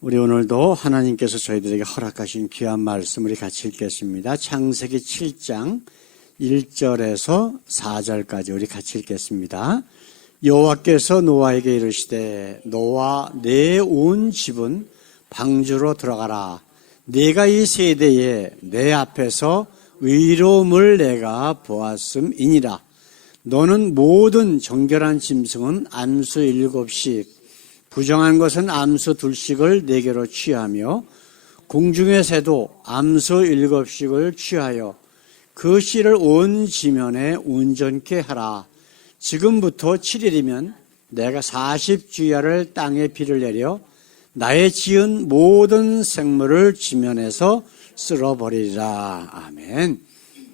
우리 오늘도 하나님께서 저희들에게 허락하신 귀한 말씀 우리 같이 읽겠습니다. 창세기 7장 1절에서 4절까지 우리 같이 읽겠습니다. 여호와께서 노아에게 이르시되 너와 내 온 집은 방주로 들어가라. 내가 이 세대에 내 앞에서 의로움을 내가 보았음이니라. 너는 모든 정결한 짐승은 암수 7씩 부정한 것은 암수 2씩을 내게로 취하며 공중의 새도 암수 7씩을 취하여 그 씨를 온 지면에 온전케 하라. 지금부터 7일이면 내가 40주야를 땅에 비를 내려 나의 지은 모든 생물을 지면에서 쓸어버리리라. 아멘.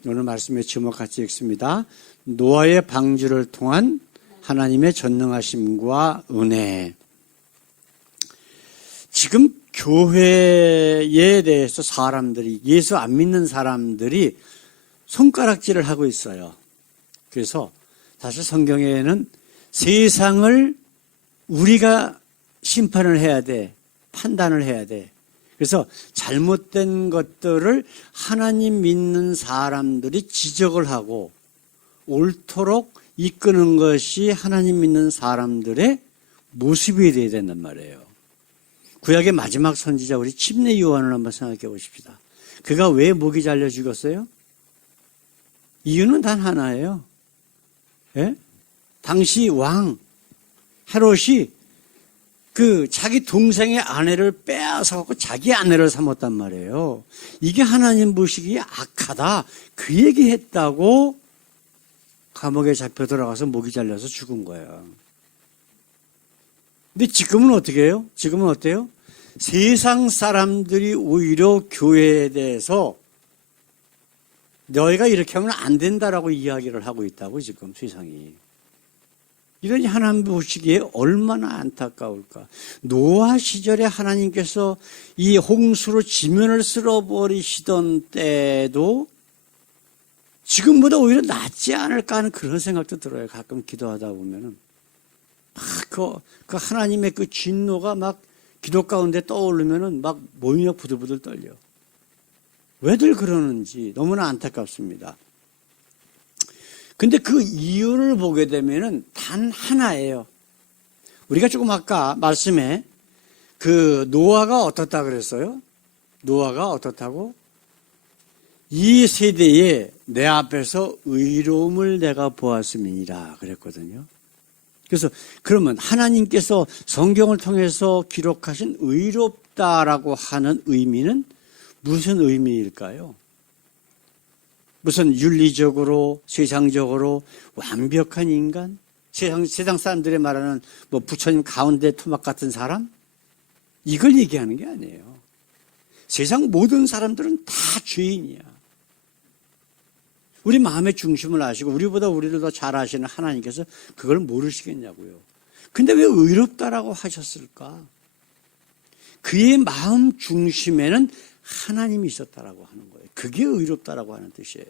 오늘 말씀에 제목 같이 읽습니다. 노아의 방주를 통한 하나님의 전능하심과 은혜. 지금 교회에 대해서 사람들이, 예수 안 믿는 사람들이 손가락질을 하고 있어요. 그래서 사실 성경에는 세상을 우리가 심판을 해야 돼. 판단을 해야 돼. 그래서 잘못된 것들을 하나님 믿는 사람들이 지적을 하고 옳도록 이끄는 것이 하나님 믿는 사람들의 모습이 되어야 된단 말이에요. 구약의 마지막 선지자 우리 침례 요한을 한번 생각해 보십시다. 그가 왜 목이 잘려 죽었어요? 이유는 단 하나예요. 예? 당시 왕 헤롯이 자기 동생의 아내를 빼앗아 갖고 자기 아내를 삼았단 말이에요. 이게 하나님 보시기에 악하다. 그 얘기했다고 감옥에 잡혀 들어가서 목이 잘려서 죽은 거예요. 근데 지금은 어떻게 해요? 지금은 어때요? 세상 사람들이 오히려 교회에 대해서 너희가 이렇게 하면 안 된다라고 이야기를 하고 있다고 지금 세상이. 이러니 하나님 보시기에 얼마나 안타까울까. 노아 시절에 하나님께서 이 홍수로 지면을 쓸어버리시던 때도 지금보다 오히려 낫지 않을까 하는 그런 생각도 들어요. 가끔 기도하다 보면은. 그 하나님의 그 진노가 막 기도 가운데 떠오르면은 막 몸이 부들부들 떨려. 왜들 그러는지 너무나 안타깝습니다. 근데 그 이유를 보게 되면은 단 하나예요. 우리가 조금 아까 말씀에 그 노아가 어떻다 그랬어요? 노아가 어떻다고? 이 세대에 내 앞에서 의로움을 내가 보았음이니라 그랬거든요. 그래서 그러면 하나님께서 성경을 통해서 기록하신 의롭다라고 하는 의미는 무슨 의미일까요? 무슨 윤리적으로, 세상적으로 완벽한 인간? 세상 사람들이 말하는 부처님 가운데 토막 같은 사람? 이걸 얘기하는 게 아니에요. 세상 모든 사람들은 다 죄인이야. 우리 마음의 중심을 아시고 우리보다 우리를 더 잘 아시는 하나님께서 그걸 모르시겠냐고요. 근데 왜 의롭다라고 하셨을까? 그의 마음 중심에는 하나님이 있었다라고 하는 거예요. 그게 의롭다라고 하는 뜻이에요.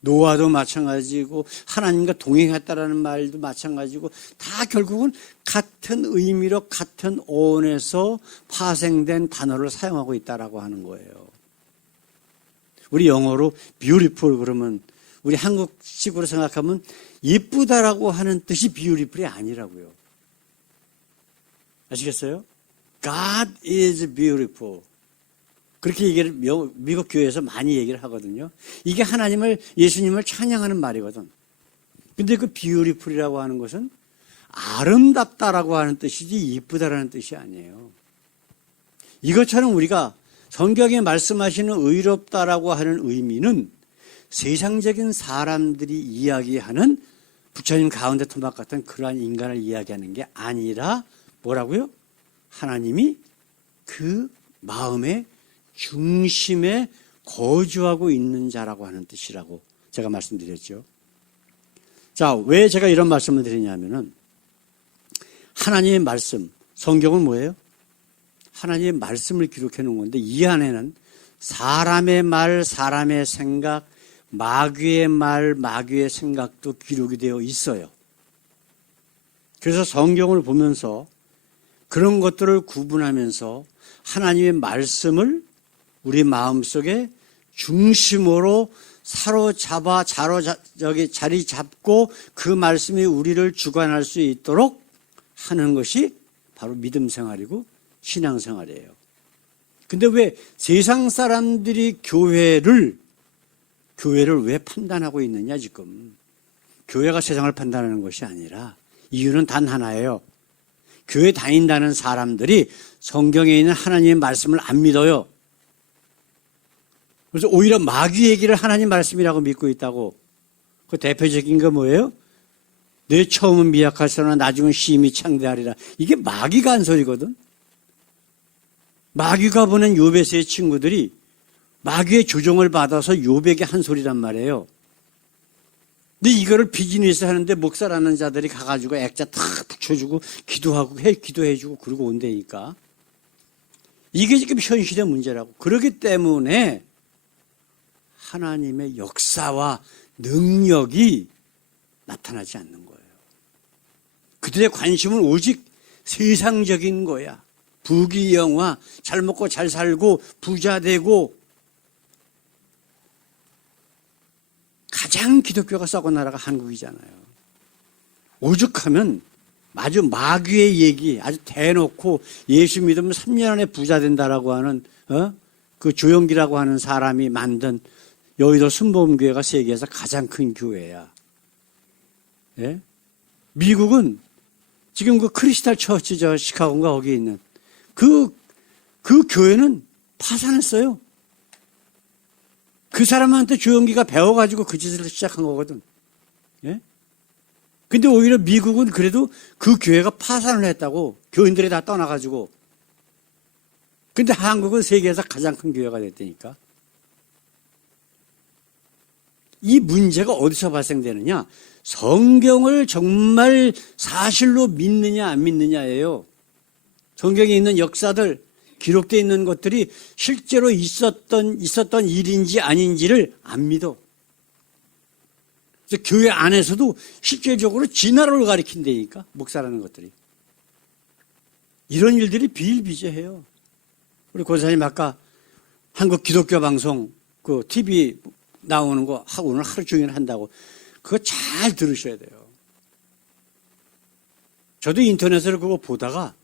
노아도 마찬가지고 하나님과 동행했다라는 말도 마찬가지고 다 결국은 같은 의미로 같은 어원에서 파생된 단어를 사용하고 있다라고 하는 거예요. 우리 영어로 beautiful 그러면 우리 한국식으로 생각하면 예쁘다라고 하는 뜻이 beautiful이 아니라고요. 아시겠어요? God is beautiful. 그렇게 얘기를 미국 교회에서 많이 얘기를 하거든요. 이게 하나님을, 예수님을 찬양하는 말이거든. 근데 그 beautiful이라고 하는 것은 아름답다라고 하는 뜻이지 예쁘다라는 뜻이 아니에요. 이것처럼 우리가 성경에 말씀하시는 의롭다라고 하는 의미는 세상적인 사람들이 이야기하는 부처님 가운데 토막 같은 그러한 인간을 이야기하는 게 아니라 뭐라고요? 하나님이 그 마음의 중심에 거주하고 있는 자라고 하는 뜻이라고 제가 말씀드렸죠. 자, 왜 제가 이런 말씀을 드리냐면은 하나님의 말씀, 성경은 뭐예요? 하나님의 말씀을 기록해 놓은 건데 이 안에는 사람의 말, 사람의 생각, 마귀의 말, 마귀의 생각도 기록이 되어 있어요. 그래서 성경을 보면서 그런 것들을 구분하면서 하나님의 말씀을 우리 마음속에 중심으로 자리 잡고 그 말씀이 우리를 주관할 수 있도록 하는 것이 바로 믿음 생활이고 신앙 생활이에요. 근데 왜 세상 사람들이 교회를 왜 판단하고 있느냐 지금. 교회가 세상을 판단하는 것이 아니라 이유는 단 하나예요. 교회 다닌다는 사람들이 성경에 있는 하나님의 말씀을 안 믿어요. 그래서 오히려 마귀 얘기를 하나님 말씀이라고 믿고 있다고. 그 대표적인 거 뭐예요? 내 처음은 미약하시나 나중은 심히 창대하리라. 이게 마귀가 한 소리거든. 마귀가 보낸 요베스의 친구들이 마귀의 조종을 받아서 요백의 한 소리란 말이에요. 근데 이거를 비즈니스 하는데 목사라는 자들이 가가지고 액자 탁 붙여주고 기도해주고 그러고 온다니까. 이게 지금 현실의 문제라고. 그렇기 때문에 하나님의 역사와 능력이 나타나지 않는 거예요. 그들의 관심은 오직 세상적인 거야. 부귀영화, 잘 먹고 잘 살고 부자 되고. 가장 기독교가 썩은 나라가 한국이잖아요. 오죽하면 아주 마귀의 얘기, 아주 대놓고 예수 믿으면 3년 안에 부자 된다라고 하는 그 조영기라고 하는 사람이 만든 여의도 순복음교회가 세계에서 가장 큰 교회야. 예? 미국은 지금 그 크리스탈 처치 시카고인가 거기 있는 그 교회는 파산했어요. 그 사람한테 조영기가 배워가지고 그 짓을 시작한 거거든. 예? 근데 오히려 미국은 그래도 그 교회가 파산을 했다고. 교인들이 다 떠나가지고. 근데 한국은 세계에서 가장 큰 교회가 됐다니까. 이 문제가 어디서 발생되느냐? 성경을 정말 사실로 믿느냐 안 믿느냐예요. 성경에 있는 역사들, 기록되어 있는 것들이 실제로 있었던 일인지 아닌지를 안 믿어. 그래서 교회 안에서도 실질적으로 진화를 가리킨다니까, 목사라는 것들이. 이런 일들이 비일비재해요. 우리 권사님 아까 한국 기독교 방송 그 TV 나오는 거 하고 오늘 하루 종일 한다고. 그거 잘 들으셔야 돼요. 저도 인터넷으로 그거 보다가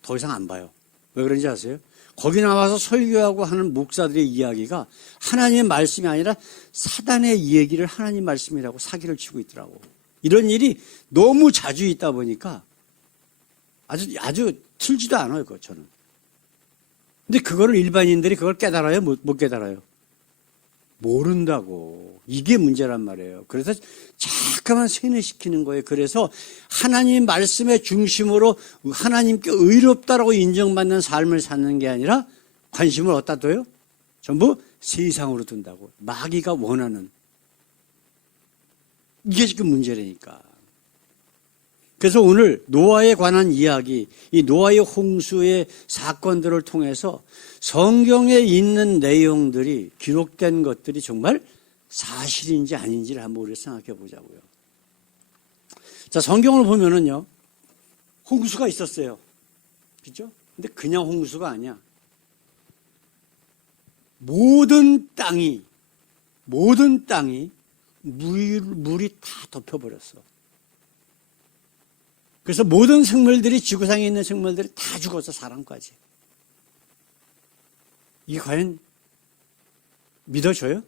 더 이상 안 봐요. 왜 그런지 아세요? 거기 나와서 설교하고 하는 목사들의 이야기가 하나님의 말씀이 아니라 사단의 얘기를 하나님 말씀이라고 사기를 치고 있더라고. 이런 일이 너무 자주 있다 보니까 아주 틀지도 않아요, 그거 저는. 근데 그거를 일반인들이 그걸 깨달아요? 못 깨달아요? 모른다고. 이게 문제란 말이에요. 그래서 자꾸만 세뇌시키는 거예요. 그래서 하나님 말씀의 중심으로 하나님께 의롭다라고 인정받는 삶을 사는 게 아니라 관심을 어디다 둬요? 전부 세상으로 둔다고. 마귀가 원하는. 이게 지금 문제라니까. 그래서 오늘 노아에 관한 이야기, 이 노아의 홍수의 사건들을 통해서 성경에 있는 내용들이 기록된 것들이 정말 사실인지 아닌지를 한번 우리가 생각해 보자고요. 자, 성경을 보면은요, 홍수가 있었어요. 그죠? 근데 그냥 홍수가 아니야. 모든 땅이 물이 다 덮여버렸어. 그래서 모든 생물들이, 지구상에 있는 생물들이 다 죽었어, 사람까지. 이게 과연 믿어져요?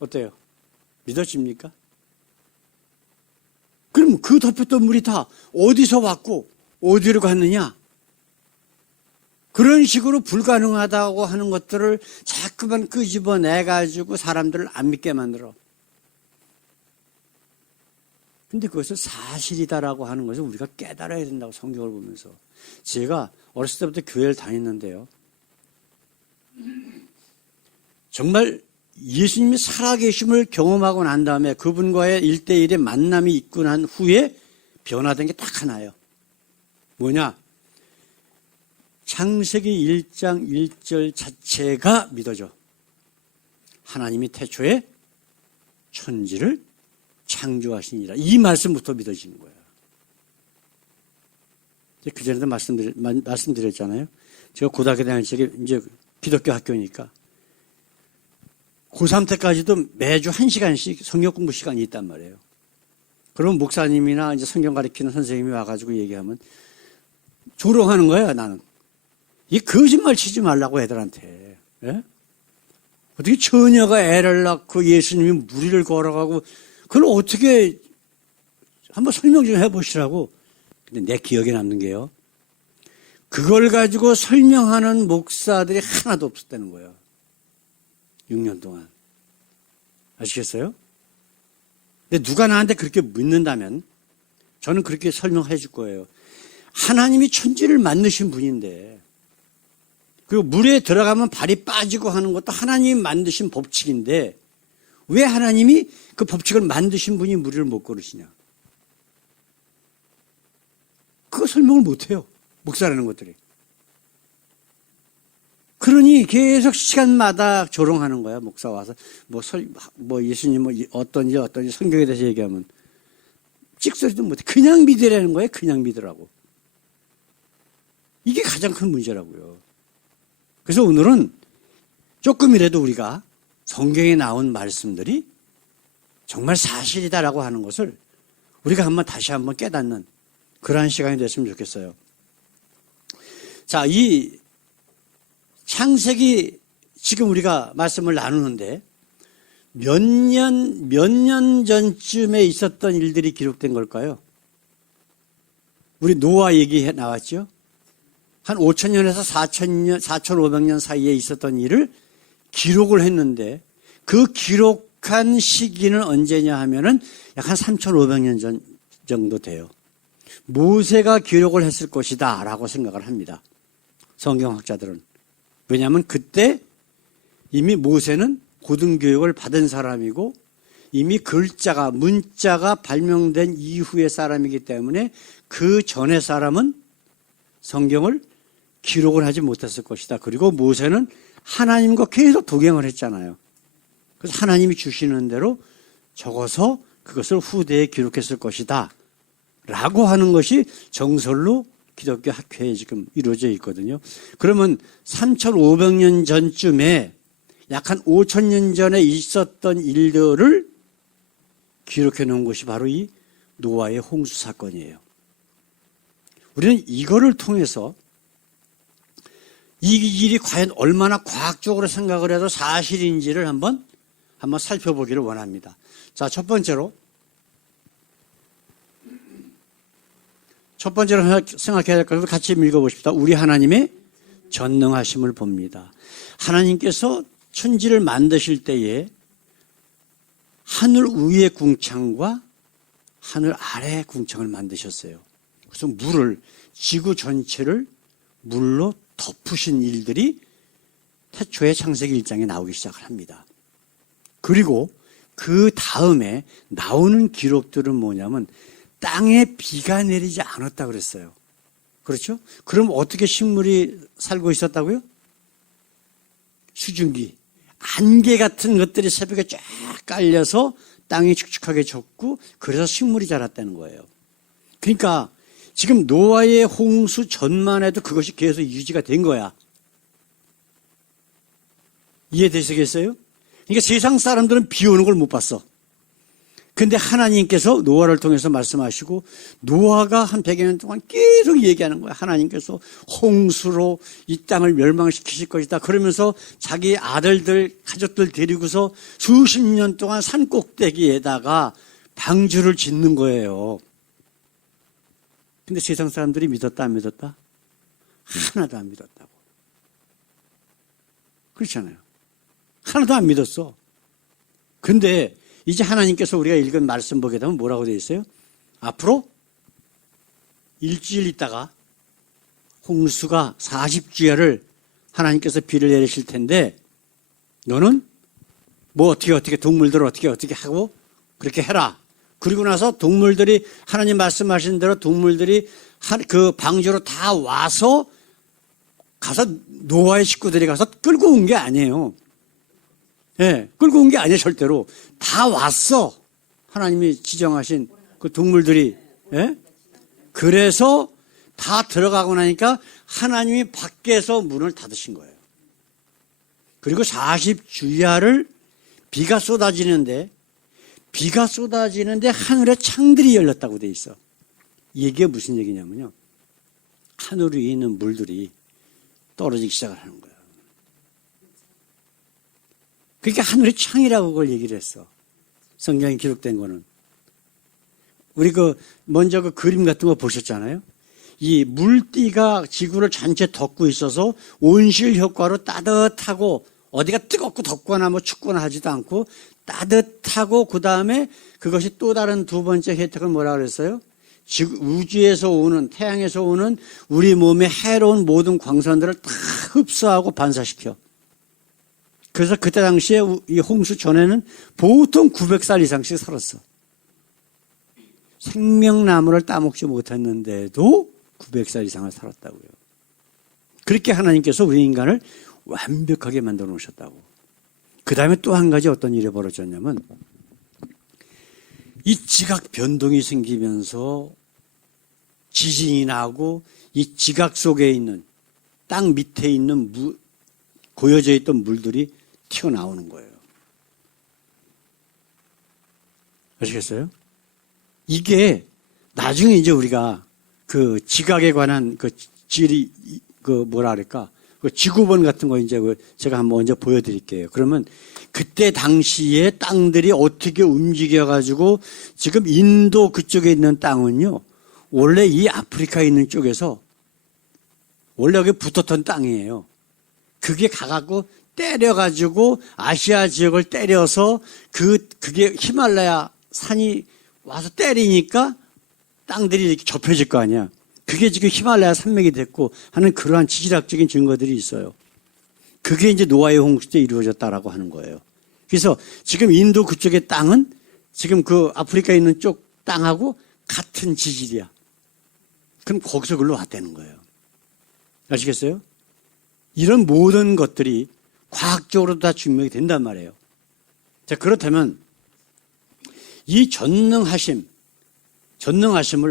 어때요? 믿어집니까? 그럼 그 덮였던 물이 다 어디서 왔고 어디로 갔느냐? 그런 식으로 불가능하다고 하는 것들을 자꾸만 끄집어내가지고 사람들을 안 믿게 만들어. 근데 그것을 사실이다라고 하는 것을 우리가 깨달아야 된다고, 성경을 보면서. 제가 어렸을 때부터 교회를 다녔는데요. 정말 예수님이 살아계심을 경험하고 난 다음에 그분과의 1대1의 만남이 있고 난 후에 변화된 게 딱 하나예요. 뭐냐? 창세기 1장 1절 자체가 믿어져. 하나님이 태초에 천지를 창조하시니라. 이 말씀부터 믿어지는 거예요. 그전에도 말씀드렸잖아요. 제가 고등학교 다닐 적에 이제 기독교 학교니까 고3 때까지도 매주 1시간씩 성경 공부 시간이 있단 말이에요. 그럼 목사님이나 이제 성경 가르치는 선생님이 와가지고 얘기하면 조롱하는 거예요, 나는. 이 거짓말 치지 말라고 애들한테. 예? 어떻게 처녀가 애를 낳고 예수님이 무리를 걸어가고 그걸 어떻게 한번 설명 좀 해보시라고. 근데 내 기억에 남는 게요. 그걸 가지고 설명하는 목사들이 하나도 없었다는 거예요. 6년 동안. 아시겠어요? 근데 누가 나한테 그렇게 묻는다면 저는 그렇게 설명해 줄 거예요. 하나님이 천지를 만드신 분인데 그리고 물에 들어가면 발이 빠지고 하는 것도 하나님이 만드신 법칙인데 왜 하나님이 그 법칙을 만드신 분이 무리를 못 걸으시냐? 그거 설명을 못해요. 목사라는 것들이. 그러니 계속 시간마다 조롱하는 거야. 목사 와서 예수님 어떤지 성경에 대해서 얘기하면 찍소리도 못해. 그냥 믿으라는 거예요. 그냥 믿으라고. 이게 가장 큰 문제라고요. 그래서 오늘은 조금이라도 우리가 성경에 나온 말씀들이 정말 사실이다라고 하는 것을 우리가 다시 한번 깨닫는 그러한 시간이 됐으면 좋겠어요. 자, 이 창세기 지금 우리가 말씀을 나누는데 몇 년 전쯤에 있었던 일들이 기록된 걸까요? 우리 노아 얘기 나왔죠? 한 5,000년에서 4,000년, 4,500년 사이에 있었던 일을 기록을 했는데 그 기록한 시기는 언제냐 하면은 약 한 3,500년 전 정도 돼요. 모세가 기록을 했을 것이다 라고 생각을 합니다. 성경학자들은. 왜냐하면 그때 이미 모세는 고등교육을 받은 사람이고 이미 문자가 발명된 이후의 사람이기 때문에 그 전의 사람은 성경을 기록을 하지 못했을 것이다. 그리고 모세는 하나님과 계속 동행을 했잖아요. 그래서 하나님이 주시는 대로 적어서 그것을 후대에 기록했을 것이다. 라고 하는 것이 정설로 기독교 학회에 지금 이루어져 있거든요. 그러면 3,500년 전쯤에 약 한 5,000년 전에 있었던 일들을 기록해 놓은 것이 바로 이 노아의 홍수 사건이에요. 우리는 이거를 통해서 이 일이 과연 얼마나 과학적으로 생각을 해도 사실인지를 한번 살펴보기를 원합니다. 자, 첫 번째로 생각해야 될 것을 같이 읽어보십시다. 우리 하나님의 전능하심을 봅니다. 하나님께서 천지를 만드실 때에 하늘 위의 궁창과 하늘 아래의 궁창을 만드셨어요. 그래서 지구 전체를 물로 덮으신 일들이 태초의 창세기 1장에 나오기 시작을 합니다. 그리고 그 다음에 나오는 기록들은 뭐냐면 땅에 비가 내리지 않았다 그랬어요. 그렇죠? 그럼 어떻게 식물이 살고 있었다고요? 수증기, 안개 같은 것들이 새벽에 쫙 깔려서 땅이 축축하게 졌고 그래서 식물이 자랐다는 거예요. 그러니까 지금 노아의 홍수 전만 해도 그것이 계속 유지가 된 거야. 이해되시겠어요? 그러니까 세상 사람들은 비 오는 걸 못 봤어. 근데 하나님께서 노아를 통해서 말씀하시고 노아가 한 100여 년 동안 계속 얘기하는 거야. 하나님께서 홍수로 이 땅을 멸망시키실 것이다. 그러면서 자기 아들들, 가족들 데리고서 수십 년 동안 산 꼭대기에다가 방주를 짓는 거예요. 근데 세상 사람들이 믿었다 안 믿었다? 하나도 안 믿었다고. 그렇잖아요. 하나도 안 믿었어. 근데 이제 하나님께서 우리가 읽은 말씀 보게 되면 뭐라고 되어 있어요? 앞으로 일주일 있다가 홍수가 40주야를 하나님께서 비를 내리실 텐데 너는 뭐 어떻게 동물들을 어떻게 하고 그렇게 해라. 그리고 나서 동물들이 하나님 말씀하신 대로 동물들이 그 방주로 다 와서 가서 노아의 식구들이 가서 끌고 온 게 아니에요. 예, 끌고 온 게 아니에요, 절대로. 다 왔어. 하나님이 지정하신 그 동물들이. 예? 그래서 다 들어가고 나니까 하나님이 밖에서 문을 닫으신 거예요. 그리고 40주야를 비가 쏟아지는데 하늘에 창들이 열렸다고 돼 있어. 이게 무슨 얘기냐면요. 하늘 위에 있는 물들이 떨어지기 시작을 하는 거예요. 그러니까 하늘의 창이라고 그걸 얘기를 했어. 성경에 기록된 거는. 우리 먼저 그림 같은 거 보셨잖아요. 이 물띠가 지구를 전체 덮고 있어서 온실 효과로 따뜻하고 어디가 뜨겁고 덥거나 뭐 춥거나 하지도 않고 따뜻하고 그다음에 그것이 또 다른 두 번째 혜택은 뭐라 그랬어요? 우주에서 오는 태양에서 오는 우리 몸에 해로운 모든 광선들을 다 흡수하고 반사시켜. 그래서 그때 당시에 이 홍수 전에는 보통 900살 이상씩 살았어. 생명나무를 따먹지 못했는데도 900살 이상을 살았다고요. 그렇게 하나님께서 우리 인간을 완벽하게 만들어 놓으셨다고. 그 다음에 또 한 가지 어떤 일이 벌어졌냐면 이 지각 변동이 생기면서 지진이 나고 이 지각 속에 있는 땅 밑에 있는 고여져 있던 물들이 튀어나오는 거예요. 아시겠어요? 이게 나중에 이제 우리가 그 지각에 관한 그 지리 뭐라 그럴까? 그 지구본 같은 거 이제 제가 한번 먼저 보여드릴게요. 그러면 그때 당시에 땅들이 어떻게 움직여가지고 지금 인도 그쪽에 있는 땅은요, 원래 이 아프리카에 있는 쪽에서 원래 여기 붙었던 땅이에요. 그게 가갖고 때려가지고 아시아 지역을 때려서 그게 히말라야 산이 와서 때리니까 땅들이 이렇게 좁혀질 거 아니야. 그게 지금 히말라야 산맥이 됐고 하는 그러한 지질학적인 증거들이 있어요. 그게 이제 노아의 홍수 때 이루어졌다라고 하는 거예요. 그래서 지금 인도 그쪽의 땅은 지금 그 아프리카에 있는 쪽 땅하고 같은 지질이야. 그럼 거기서 글로 왔다는 거예요. 아시겠어요? 이런 모든 것들이 과학적으로 다 증명이 된단 말이에요. 자, 그렇다면 이 전능하심을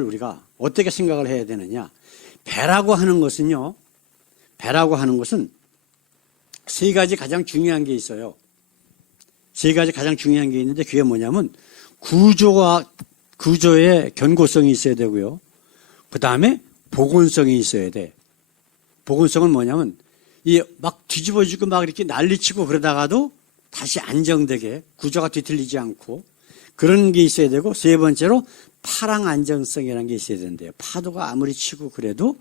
우리가 어떻게 생각을 해야 되느냐? 배라고 하는 것은 세 가지 가장 중요한 게 있어요. 세 가지 가장 중요한 게 있는데 그게 뭐냐면 구조의 견고성이 있어야 되고요. 그 다음에 복원성이 있어야 돼. 복원성은 뭐냐면 막 뒤집어지고 막 이렇게 난리치고 그러다가도 다시 안정되게 구조가 뒤틀리지 않고 그런 게 있어야 되고, 세 번째로 파랑 안정성이라는 게 있어야 된대요. 파도가 아무리 치고 그래도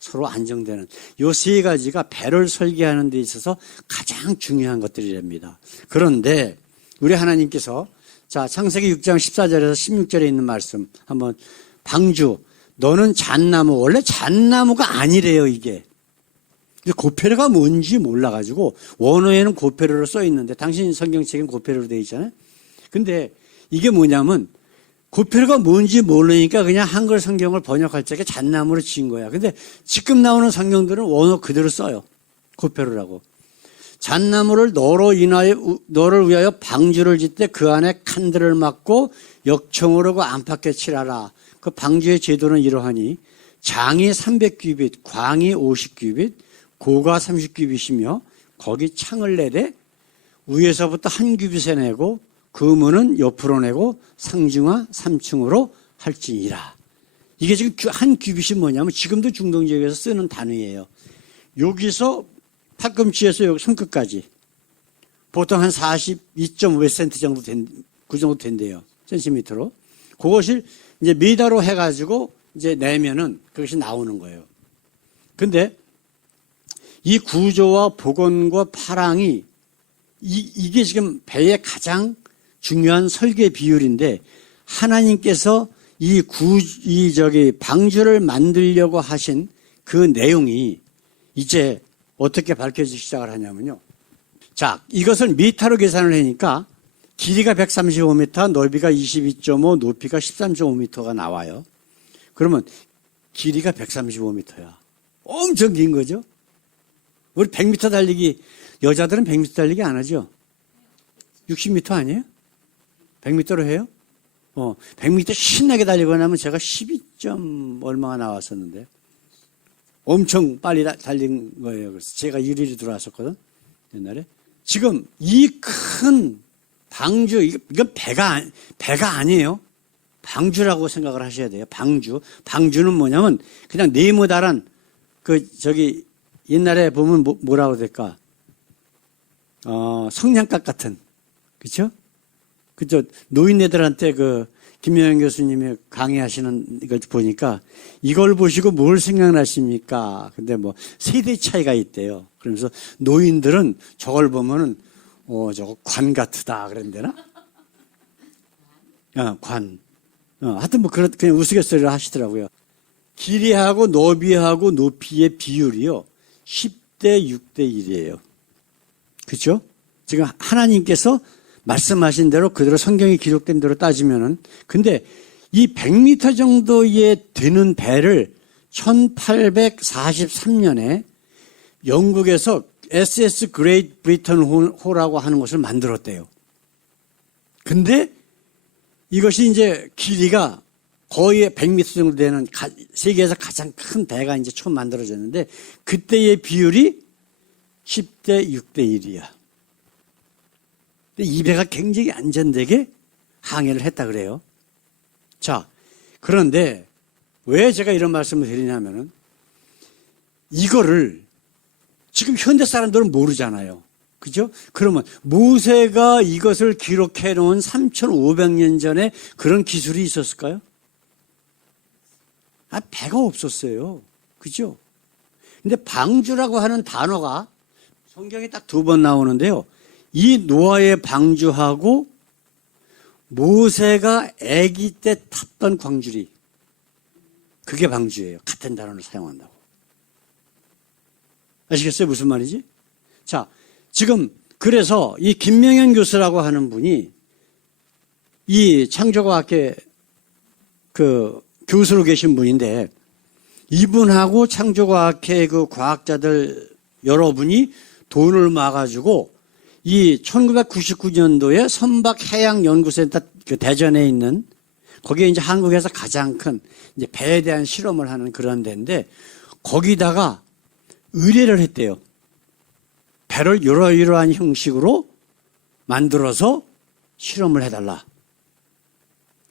서로 안정되는 이 세 가지가 배를 설계하는 데 있어서 가장 중요한 것들이랍니다. 그런데 우리 하나님께서 자, 창세기 6장 14절에서 16절에 있는 말씀 한번 방주 너는 잣나무, 원래 잣나무가 아니래요. 이게 고페르가 뭔지 몰라가지고 원어에는 고페르로 써 있는데 당신 성경책엔 고페르로 되어 있잖아요. 근데 이게 뭐냐면 고페르가 뭔지 모르니까 그냥 한글 성경을 번역할 적에 잣나무로 지은 거야. 근데 지금 나오는 성경들은 원어 그대로 써요. 고페르라고. 잣나무를 너를 위하여 방주를 짓되 그 안에 칸들을 막고 역청으로 그 안팎에 칠하라. 그 방주의 제도는 이러하니 장이 300규빗, 광이 50규빗, 고가 30규빗이며 거기 창을 내되 위에서부터 한 규빗에 내고 그 문은 옆으로 내고 상중하 3층으로 할지니라. 이게 지금 한 규빗이 뭐냐면 지금도 중동 지역에서 쓰는 단위예요. 여기서 팔꿈치에서 여기 손끝까지 보통 한 42.5cm 정도 그 정도 된대요. 센티미터로. 그것을 이제 미터로 해가지고 이제 내면은 그것이 나오는 거예요. 근데 이 구조와 복원과 파랑이 이게 지금 배의 가장 중요한 설계 비율인데 하나님께서 방주를 만들려고 하신 그 내용이 이제 어떻게 밝혀지기 시작을 하냐면요. 자, 이것을 미터로 계산을 하니까 길이가 135m, 넓이가 22.5, 높이가 13.5m가 나와요. 그러면 길이가 135m야. 엄청 긴 거죠. 우리 100m 달리기, 여자들은 100m 달리기 안 하죠? 60m 아니에요? 100m로 해요? 100m 신나게 달리고 나면 제가 12점 얼마가 나왔었는데. 엄청 빨리 달린 거예요. 그래서 제가 유리로 들어왔었거든, 옛날에. 지금 이 큰 방주, 이건 배가 아니에요. 방주라고 생각을 하셔야 돼요. 방주. 방주는 뭐냐면 그냥 네모다란 옛날에 보면 뭐라고 될까? 성냥갑 같은. 그쵸? 그죠? 노인네들한테 김명현 교수님이 강의하시는 이걸 보니까 이걸 보시고 뭘 생각나십니까? 근데 세대 차이가 있대요. 그러면서 노인들은 저걸 보면은, 저거 관 같으다. 그런데나? 관. 하여튼 그냥 우스갯소리를 하시더라고요. 길이하고 너비하고 높이의 비율이요. 10대 6대 1이에요. 그렇죠? 지금 하나님께서 말씀하신 대로 그대로 성경에 기록된 대로 따지면은, 근데 이 100m 정도에 되는 배를 1843년에 영국에서 SS 그레이트 브리턴 호라고 하는 것을 만들었대요. 근데 이것이 이제 길이가 거의 100m 정도 되는 세계에서 가장 큰 배가 이제 처음 만들어졌는데, 그때의 비율이 10대 6대 1이야. 이 배가 굉장히 안전되게 항해를 했다 그래요. 자, 그런데 왜 제가 이런 말씀을 드리냐면은, 이거를 지금 현대 사람들은 모르잖아요. 그죠? 그러면 모세가 이것을 기록해 놓은 3,500년 전에 그런 기술이 있었을까요? 배가 없었어요. 그죠? 근데 방주라고 하는 단어가 성경에 딱 2번 나오는데요. 이 노아의 방주하고 모세가 아기 때 탔던 광주리, 그게 방주예요. 같은 단어를 사용한다고. 아시겠어요? 무슨 말이지? 자, 지금 그래서 이 김명현 교수라고 하는 분이 이 창조과학회 교수로 계신 분인데, 이분하고 창조과학회 과학자들 여러분이 돈을 모아가지고 이 1999년도에 선박해양연구센터 대전에 있는, 거기에 이제 한국에서 가장 큰 이제 배에 대한 실험을 하는 그런 데인데, 거기다가 의뢰를 했대요. 배를 이러이러한 형식으로 만들어서 실험을 해달라.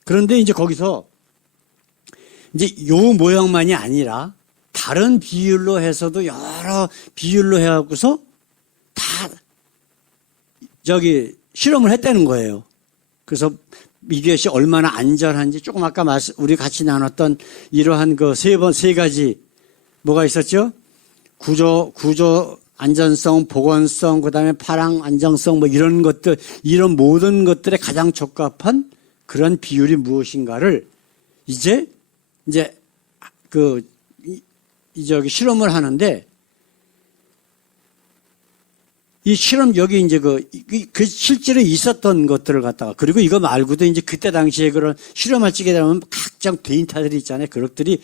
그런데 이제 거기서 이제 요 모양만이 아니라 다른 비율로 해서도 여러 비율로 해갖고서 다 실험을 했다는 거예요. 그래서 이것이 얼마나 안전한지, 조금 아까 우리 같이 나눴던 이러한 세 가지 뭐가 있었죠? 구조 안전성, 보건성, 그다음에 파랑 안정성, 이런 것들, 이런 모든 것들에 가장 적합한 그런 비율이 무엇인가를 이제 실험을 하는데, 이 실험 여기 이제 실제로 있었던 것들을 갖다가, 그리고 이거 말고도 이제 그때 당시에 그런 실험을 찍게 되면 각종 데이터들이 있잖아요. 그것들이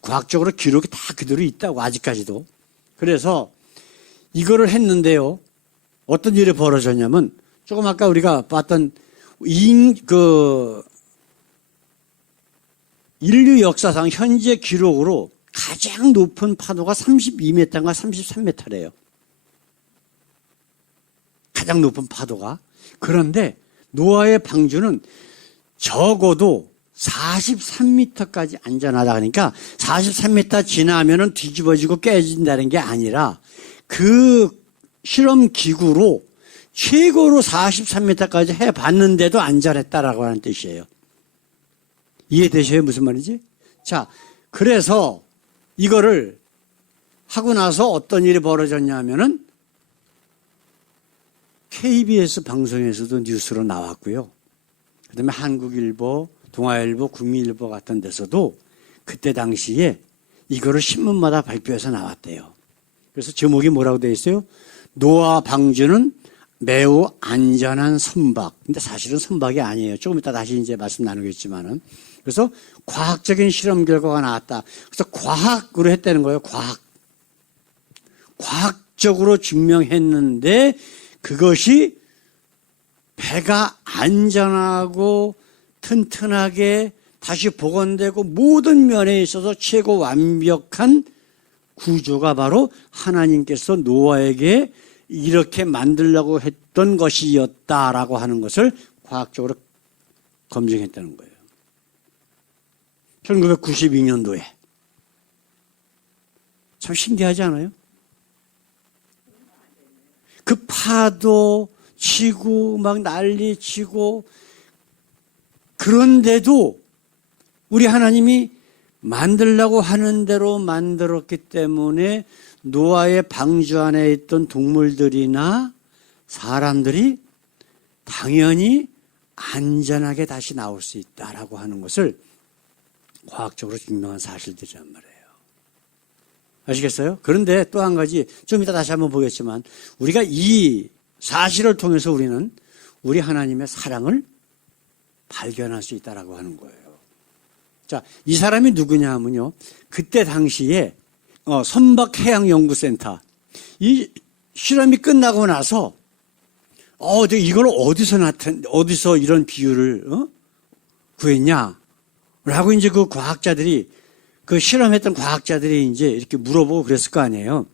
과학적으로 기록이 다 그대로 있다고, 아직까지도. 그래서 이거를 했는데요. 어떤 일이 벌어졌냐면, 조금 아까 우리가 봤던 인류 역사상 현재 기록으로 가장 높은 파도가 32m인가 33m래요. 가장 높은 파도가. 그런데 노아의 방주는 적어도 43m까지 안전하다. 그러니까 43m 지나면은 뒤집어지고 깨진다는 게 아니라, 그 실험 기구로 최고로 43m까지 해봤는데도 안전했다라고 하는 뜻이에요. 이해되셔요? 무슨 말이지? 자, 그래서 이거를 하고 나서 어떤 일이 벌어졌냐면은, KBS 방송에서도 뉴스로 나왔고요. 그 다음에 한국일보, 동아일보, 국민일보 같은 데서도 그때 당시에 이거를 신문마다 발표해서 나왔대요. 그래서 제목이 뭐라고 되어 있어요? 노아 방주는 매우 안전한 선박. 근데 사실은 선박이 아니에요. 조금 이따 다시 이제 말씀 나누겠지만은. 그래서 과학적인 실험 결과가 나왔다. 그래서 과학으로 했다는 거예요. 과학적으로 증명했는데, 그것이 배가 안전하고 튼튼하게 다시 복원되고 모든 면에 있어서 최고 완벽한 구조가 바로 하나님께서 노아에게 이렇게 만들려고 했던 것이었다라고 하는 것을 과학적으로 검증했다는 거예요. 1992년도에. 참 신기하지 않아요? 그 파도 치고 막 난리 치고 그런데도 우리 하나님이 만들려고 하는 대로 만들었기 때문에 노아의 방주 안에 있던 동물들이나 사람들이 당연히 안전하게 다시 나올 수 있다라고 하는 것을 과학적으로 증명한 사실들이란 말이에요. 아시겠어요? 그런데 또 한 가지 좀 이따 다시 한번 보겠지만 우리가 이 사실을 통해서 우리는 우리 하나님의 사랑을 발견할 수 있다라고 하는 거예요. 자, 이 사람이 누구냐 하면요. 그때 당시에 선박해양연구센터 이 실험이 끝나고 나서 이걸 어디서 이런 비유를 구했냐? 라고 이제 그 과학자들이 그 실험했던 과학자들이 이제 이렇게 물어보고 그랬을 거 아니에요.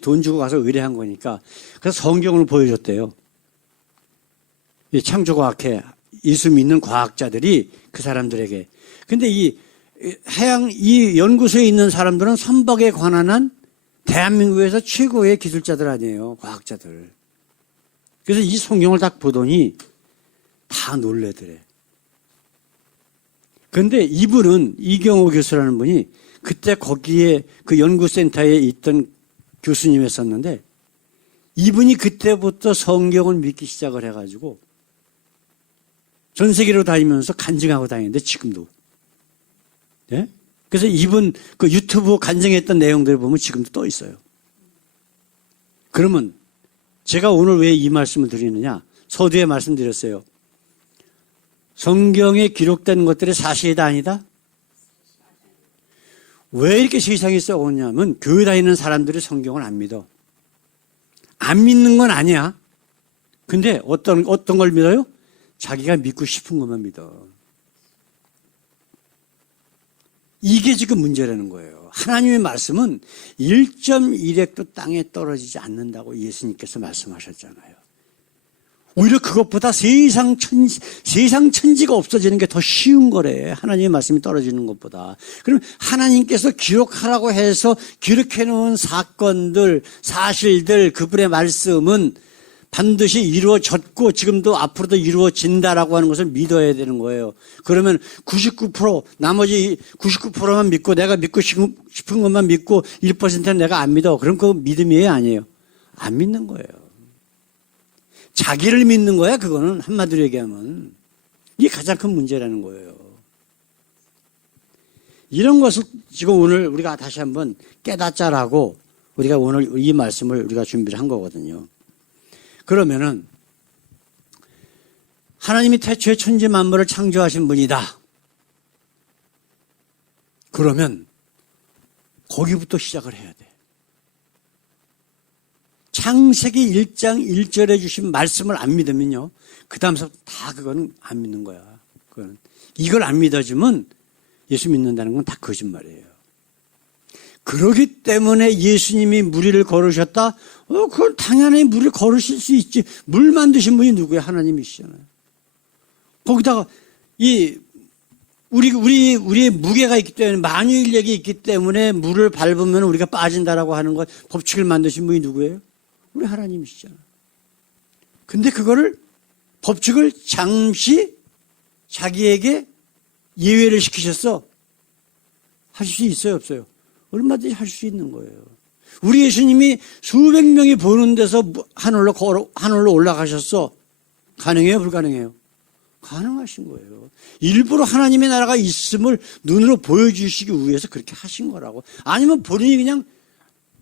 돈 주고 가서 의뢰한 거니까. 그래서 성경을 보여줬대요. 이 창조과학회 예수 믿는 과학자들이 그 사람들에게. 근데 이 연구소에 있는 사람들은 선박에 관한 한 대한민국에서 최고의 기술자들 아니에요. 과학자들. 그래서 이 성경을 딱 보더니 다 놀래더래. 그런데 이분은 이경호 교수라는 분이 그때 거기에 그 연구센터에 있던 교수님이었었는데 이분이 그때부터 성경을 믿기 시작을 해가지고 전 세계로 다니면서 간증하고 다니는데 지금도. 네? 그래서 이분 그 유튜브 간증했던 내용들을 보면 지금도 떠 있어요. 그러면 제가 오늘 왜 이 말씀을 드리느냐? 서두에 말씀드렸어요. 성경에 기록된 것들이 사실이다 아니다? 왜 이렇게 세상에 썩었냐면 교회 다니는 사람들이 성경을 안 믿어. 안 믿는 건 아니야. 근데 어떤 걸 믿어요? 자기가 믿고 싶은 것만 믿어. 이게 지금 문제라는 거예요. 하나님의 말씀은 1.1핵도 땅에 떨어지지 않는다고 예수님께서 말씀하셨잖아요. 오히려 그것보다 세상 천지가 없어지는 게 더 쉬운 거래. 하나님의 말씀이 떨어지는 것보다. 그럼 하나님께서 기록하라고 해서 기록해 놓은 사건들, 사실들, 그분의 말씀은 반드시 이루어졌고 지금도 앞으로도 이루어진다라고 하는 것을 믿어야 되는 거예요. 그러면 99% 나머지 99%만 믿고 내가 믿고 싶은 것만 믿고 1%는 내가 안 믿어. 그럼 그거 믿음이에요? 아니에요? 안 믿는 거예요. 자기를 믿는 거야, 그거는. 한마디로 얘기하면. 이게 가장 큰 문제라는 거예요. 이런 것을 지금 오늘 우리가 다시 한번 깨닫자라고 우리가 오늘 이 말씀을 우리가 준비를 한 거거든요. 그러면은, 하나님이 태초에 천지 만물을 창조하신 분이다. 그러면, 거기부터 시작을 해야 돼. 창세기 1장 1절에 주신 말씀을 안 믿으면요. 그 다음부터 다 그거는 안 믿는 거야. 그건. 이걸 안 믿어주면 예수 믿는다는 건 다 거짓말이에요. 그러기 때문에 예수님이 무리를 걸으셨다? 그건 당연히 무리를 걸으실 수 있지. 물 만드신 분이 누구야? 하나님이시잖아요. 거기다가 우리의 무게가 있기 때문에, 만유인력이 있기 때문에 물을 밟으면 우리가 빠진다라고 하는 것, 법칙을 만드신 분이 누구예요? 우리 하나님이시잖아요. 근데 그거를, 법칙을 잠시 자기에게 예외를 시키셨어. 하실 수 있어요, 없어요? 얼마든지 할 수 있는 거예요. 우리 예수님이 수백 명이 보는 데서 하늘로 올라가셨어. 가능해요, 불가능해요? 가능하신 거예요. 일부러 하나님의 나라가 있음을 눈으로 보여주시기 위해서 그렇게 하신 거라고. 아니면 본인이 그냥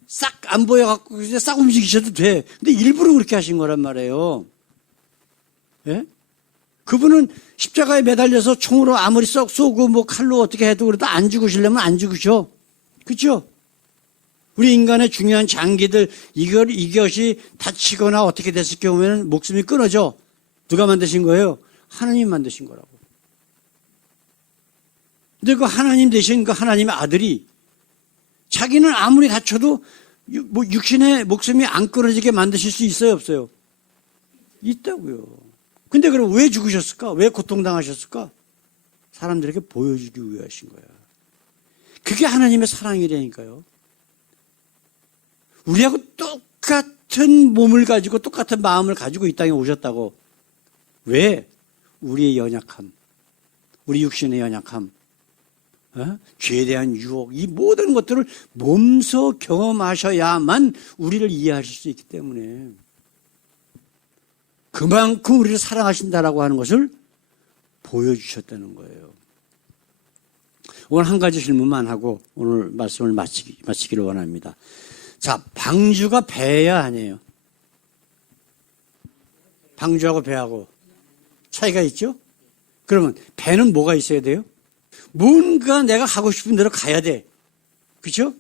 싹 안 보여갖고 그냥 싹 움직이셔도 돼. 근데 일부러 그렇게 하신 거란 말이에요. 예? 그분은 십자가에 매달려서 총으로 아무리 쏘고 뭐 칼로 어떻게 해도 그래도 안 죽으시려면 안 죽으셔. 그렇죠? 우리 인간의 중요한 장기들 이것이 다치거나 어떻게 됐을 경우에는 목숨이 끊어져. 누가 만드신 거예요? 하나님 만드신 거라고. 근데 그 하나님 대신 그 하나님의 아들이 자기는 아무리 다쳐도 뭐 육신의 목숨이 안 끊어지게 만드실 수 있어요, 없어요? 있다고요. 근데 그럼 왜 죽으셨을까? 왜 고통당하셨을까? 사람들에게 보여주기 위해 하신 거야. 그게 하나님의 사랑이라니까요. 우리하고 똑같은 몸을 가지고 똑같은 마음을 가지고 이 땅에 오셨다고. 왜? 우리의 연약함, 우리 육신의 연약함, 죄에 대한 유혹, 이 모든 것들을 몸소 경험하셔야만 우리를 이해하실 수 있기 때문에 그만큼 우리를 사랑하신다라고 하는 것을 보여주셨다는 거예요. 오늘 한 가지 질문만 하고 오늘 말씀을 마치기를 원합니다. 자, 방주가 배야 아니에요? 방주하고 배하고 차이가 있죠? 그러면 배는 뭐가 있어야 돼요? 뭔가 내가 하고 싶은 대로 가야 돼. 그렇죠?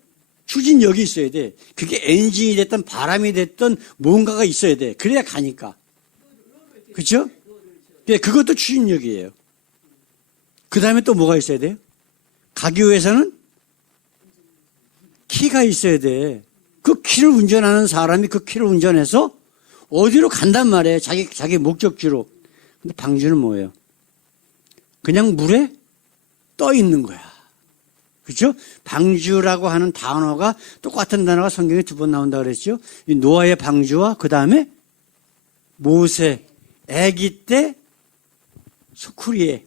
추진력이 있어야 돼. 그게 엔진이 됐든 바람이 됐든 뭔가가 있어야 돼. 그래야 가니까. 그렇죠? 그것도 추진력이에요. 그 다음에 또 뭐가 있어야 돼요? 가기 위해서는 키가 있어야 돼. 그 키를 운전하는 사람이 그 키를 운전해서 어디로 간단 말이에요. 자기 목적지로. 근데 방주는 뭐예요? 그냥 물에 떠 있는 거야. 그렇죠? 방주라고 하는 단어가 똑같은 단어가 성경에 2번 나온다 그랬죠? 이 노아의 방주와 그 다음에 모세 아기 때 소쿠리에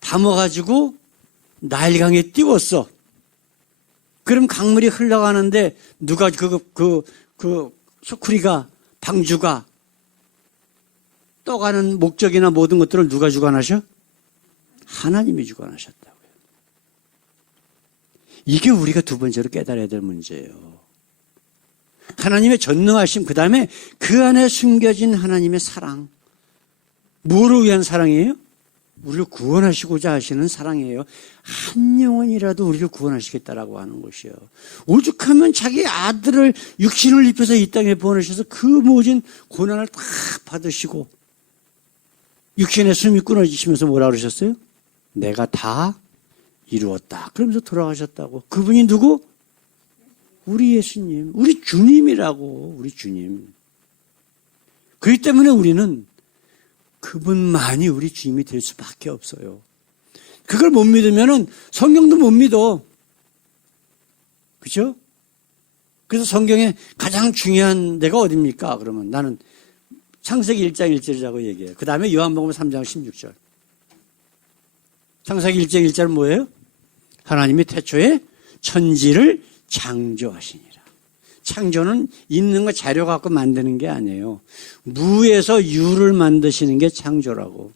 담아가지고 나일강에 띄웠어. 그럼 강물이 흘러가는데 누가 그 소쿠리가 방주가 떠가는 목적이나 모든 것들을 누가 주관하셔? 하나님이 주관하셨다고요. 이게 우리가 두 번째로 깨달아야 될 문제예요. 하나님의 전능하심, 그 다음에 그 안에 숨겨진 하나님의 사랑. 뭐를 위한 사랑이에요? 우리를 구원하시고자 하시는 사랑이에요. 한 영혼이라도 우리를 구원하시겠다라고 하는 것이요. 오죽하면 자기 아들을 육신을 입혀서 이 땅에 보내셔서 그 모든 고난을 다 받으시고 육신의 숨이 끊어지시면서 뭐라 그러셨어요? 내가 다 이루었다. 그러면서 돌아가셨다고. 그분이 누구? 우리 예수님, 우리 주님이라고. 우리 주님. 그렇기 때문에 우리는 그분만이 우리 주님이 될 수밖에 없어요. 그걸 못 믿으면 성경도 못 믿어. 그렇죠? 그래서 성경에 가장 중요한 데가 어디입니까? 그러면 나는 창세기 1장 1절이라고 얘기해요. 그 다음에 요한복음 3장 16절. 창세기 1장 1절은 뭐예요? 하나님이 태초에 천지를 창조하시니라. 창조는 있는 거 자료 갖고 만드는 게 아니에요. 무에서 유를 만드시는 게 창조라고.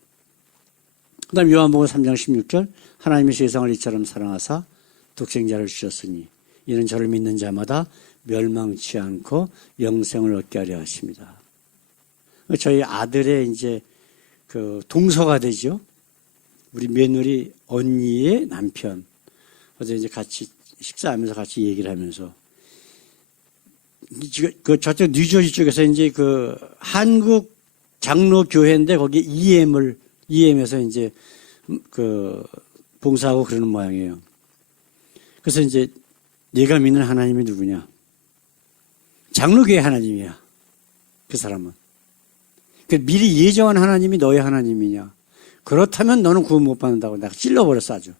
그 다음 요한복음 3장 16절. 하나님이 세상을 이처럼 사랑하사 독생자를 주셨으니 이는 저를 믿는 자마다 멸망치 않고 영생을 얻게 하려 하십니다. 저희 아들의 이제 그 동서가 되죠. 우리 며느리 언니의 남편. 어제 이제 같이 식사하면서 같이 얘기를 하면서 그 저쪽 뉴저지 쪽에서 이제 그 한국 장로교회인데 거기 EM에서 이제 그 봉사하고 그러는 모양이에요. 그래서 이제 네가 믿는 하나님이 누구냐? 장로교회 하나님이야. 그 사람은. 미리 예정한 하나님이 너의 하나님이냐? 그렇다면 너는 구원 못 받는다고 내가 찔러버렸어 아주.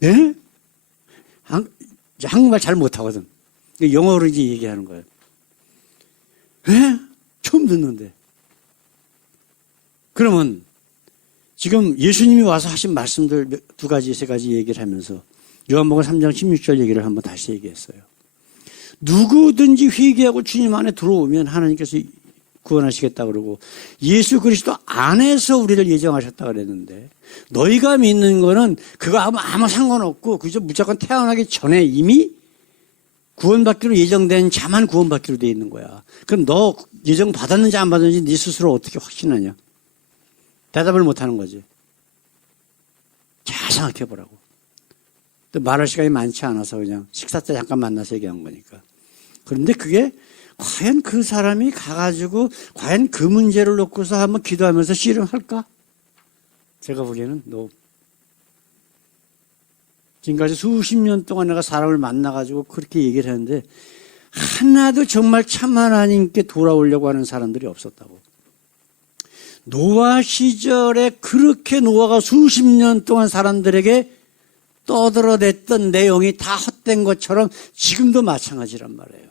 네? 한국말 잘 못하거든. 영어로 이제 얘기하는 거예요. 에? 처음 듣는데. 그러면 지금 예수님이 와서 하신 말씀들 2가지, 3가지 얘기를 하면서 요한복음 3장 16절 얘기를 한번 다시 얘기했어요. 누구든지 회개하고 주님 안에 들어오면 하나님께서 구원하시겠다 그러고 예수 그리스도 안에서 우리를 예정하셨다 그랬는데 너희가 믿는 거는 그거 아무 상관없고 그저 무조건 태어나기 전에 이미 구원받기로 예정된 자만 구원받기로 돼 있는 거야. 그럼 너 예정 받았는지 안 받았는지 네 스스로 어떻게 확신하냐? 대답을 못 하는 거지. 잘 생각해 보라고. 또 말할 시간이 많지 않아서 그냥 식사 때 잠깐 만나서 얘기한 거니까. 그런데 그게 과연 그 사람이 가가지고 과연 그 문제를 놓고서 한번 기도하면서 씨름할까? 제가 보기에는 지금까지 수십 년 동안 내가 사람을 만나가지고 그렇게 얘기를 했는데 하나도 정말 참 하나님께 돌아오려고 하는 사람들이 없었다고. 노아 시절에 그렇게 노아가 수십 년 동안 사람들에게 떠들어댔던 내용이 다 헛된 것처럼 지금도 마찬가지란 말이에요.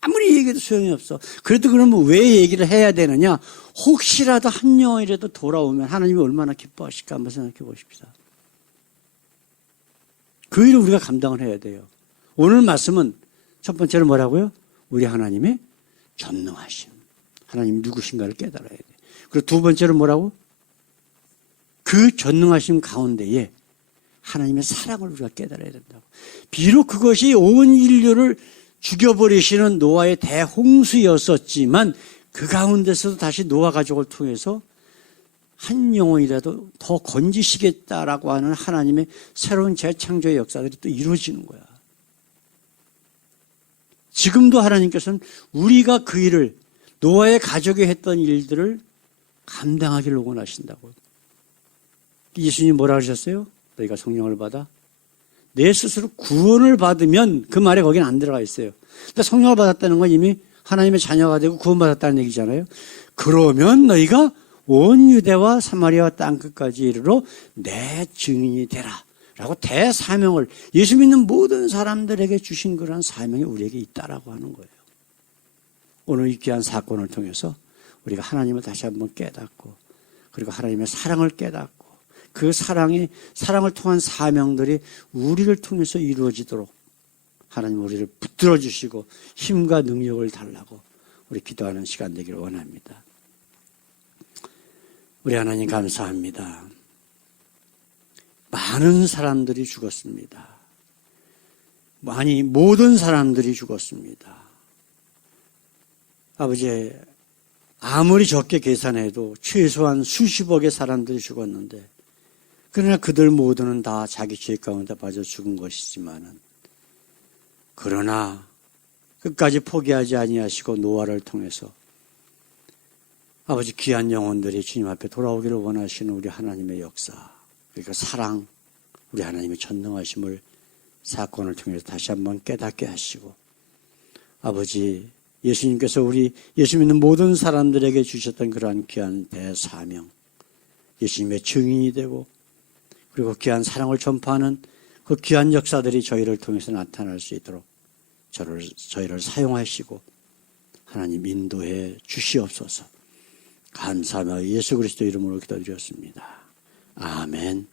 아무리 얘기해도 소용이 없어. 그래도 그러면 왜 얘기를 해야 되느냐? 혹시라도 한 영혼이라도 돌아오면 하나님이 얼마나 기뻐하실까 한번 생각해 보십시다. 그 일을 우리가 감당을 해야 돼요. 오늘 말씀은 첫 번째로 뭐라고요? 우리 하나님의 전능하심. 하나님 누구신가를 깨달아야 돼요. 그리고 두 번째로 뭐라고? 그 전능하심 가운데에 하나님의 사랑을 우리가 깨달아야 된다고. 비록 그것이 온 인류를 죽여버리시는 노아의 대홍수였었지만 그 가운데서도 다시 노아 가족을 통해서 한 영혼이라도 더 건지시겠다라고 하는 하나님의 새로운 재창조의 역사들이 또 이루어지는 거야. 지금도 하나님께서는 우리가 그 일을 노아의 가족이 했던 일들을 감당하기를 원하신다고. 예수님이 뭐라 하셨어요? 너희가 성령을 받아 내 스스로 구원을 받으면 그 말에 거기는 안 들어가 있어요. 근데 성령을 받았다는 건 이미 하나님의 자녀가 되고 구원받았다는 얘기잖아요. 그러면 너희가 온 유대와 사마리아와 땅끝까지 이르러 내 증인이 되라 라고 대사명을 예수 믿는 모든 사람들에게 주신 그런 사명이 우리에게 있다라고 하는 거예요. 오늘 이 귀한 사건을 통해서 우리가 하나님을 다시 한번 깨닫고 그리고 하나님의 사랑을 깨닫고 그 사랑을 통한 사명들이 우리를 통해서 이루어지도록 하나님 우리를 붙들어 주시고 힘과 능력을 달라고 우리 기도하는 시간 되기를 원합니다. 우리 하나님 감사합니다. 많은 사람들이 죽었습니다. 모든 사람들이 죽었습니다. 아버지, 아무리 적게 계산해도 최소한 수십억의 사람들이 죽었는데 그러나 그들 모두는 다 자기 죄 가운데 빠져 죽은 것이지만은 그러나 끝까지 포기하지 아니하시고 노아를 통해서 아버지 귀한 영혼들이 주님 앞에 돌아오기를 원하시는 우리 하나님의 역사, 그러니까 사랑, 우리 하나님의 전능하심을 사건을 통해서 다시 한번 깨닫게 하시고 아버지 예수님께서 우리 예수 믿는 모든 사람들에게 주셨던 그러한 귀한 대사명, 예수님의 증인이 되고 그리고 귀한 사랑을 전파하는 그 귀한 역사들이 저희를 통해서 나타날 수 있도록 저희를 사용하시고 하나님 인도해 주시옵소서. 감사하며 예수 그리스도 이름으로 기도드렸습니다. 아멘.